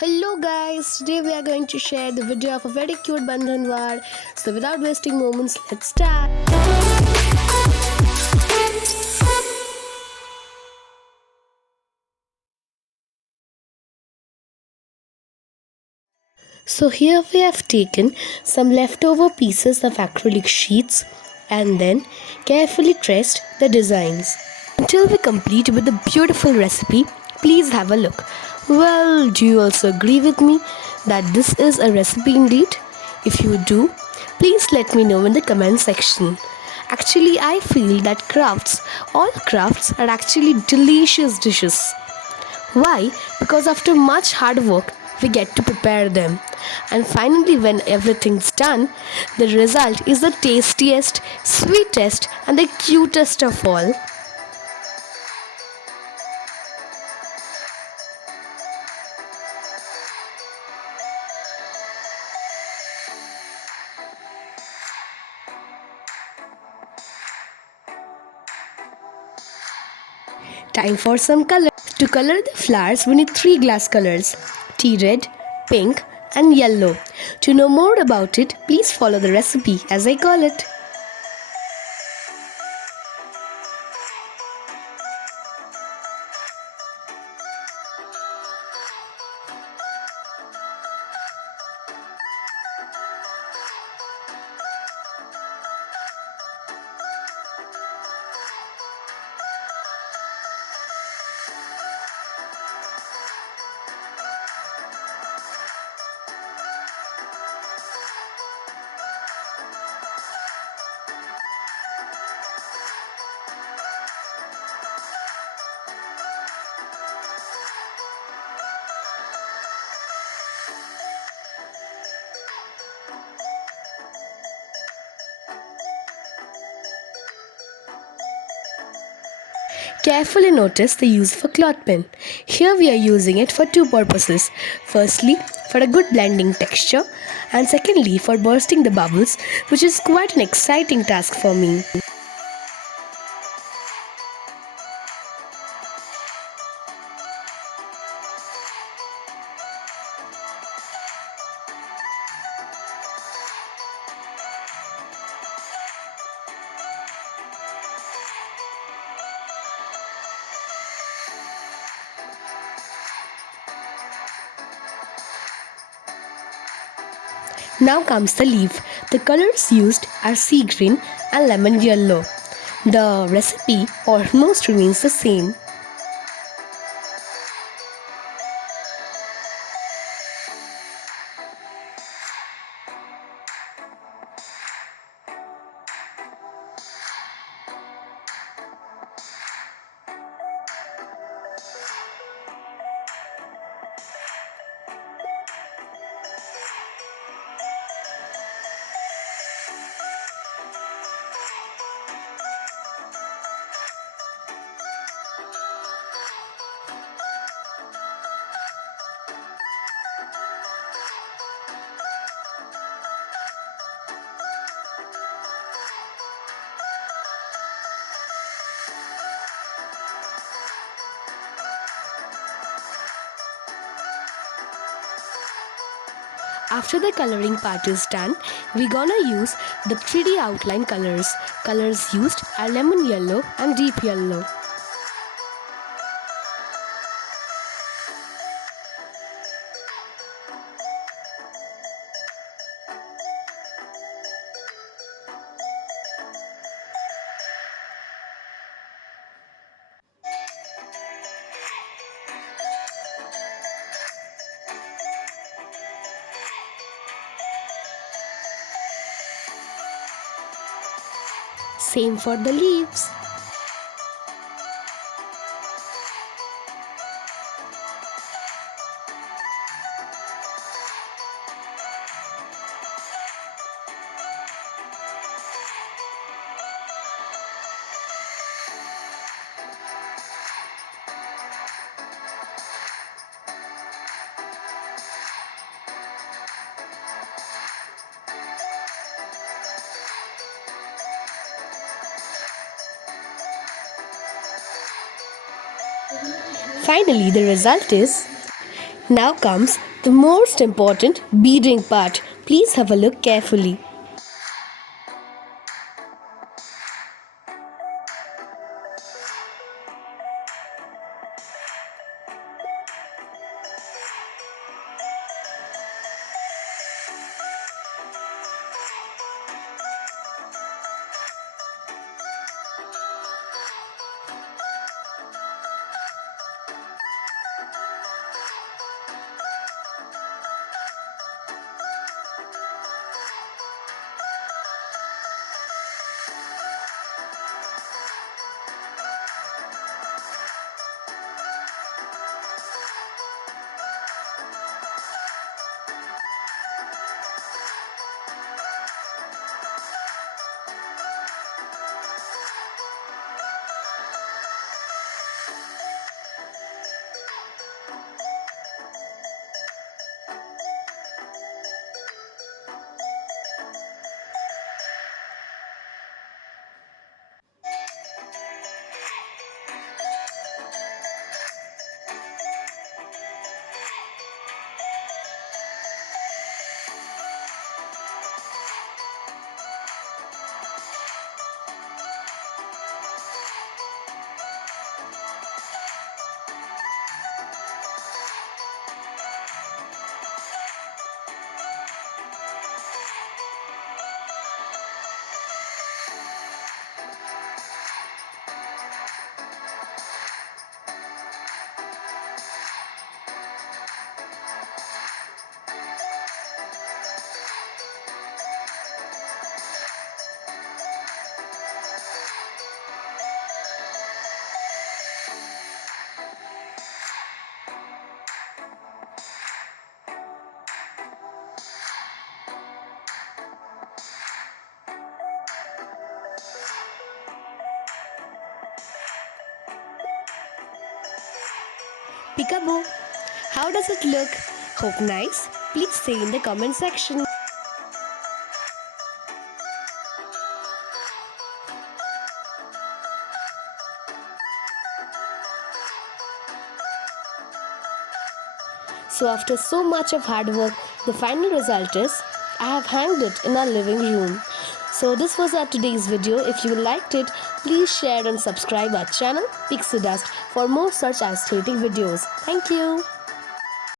Hello guys, today we are going to share the video of a very cute Bandhanwar. So without wasting moments, let's start. So here we have taken some leftover pieces of acrylic sheets and then carefully traced the designs. Until we complete with the beautiful recipe, please have a look. Well, do you also agree with me that this is a recipe indeed? If you do, please let me know in the comment section. Actually, I feel that all crafts are actually delicious dishes. Why? Because after much hard work, we get to prepare them. And finally, when everything's done, the result is the tastiest, sweetest, and the cutest of all. Time for some color. To color the flowers, we need three glass colors: tea red, pink, and yellow. To know more about it, please follow the recipe as I call it. Carefully notice the use of a cloth pen. Here we are using it for two purposes. Firstly, for a good blending texture, and secondly, for bursting the bubbles, which is quite an exciting task for me. Now comes the leaf. The colors used are sea green and lemon yellow. The recipe almost remains the same. After the coloring part is done, we're gonna use the 3D outline colors. Colors used are lemon yellow and deep yellow. Same for the leaves. Finally, the result is Now comes the most important beading part. Please have a look carefully. Peekaboo! How does it look? Hope nice? Please say in the comment section. So after so much of hard work, the final result is I have hanged it in our living room. So this was our today's video. If you liked it, please share and subscribe our channel Pixie Dust for more such aesthetic videos. Thank you.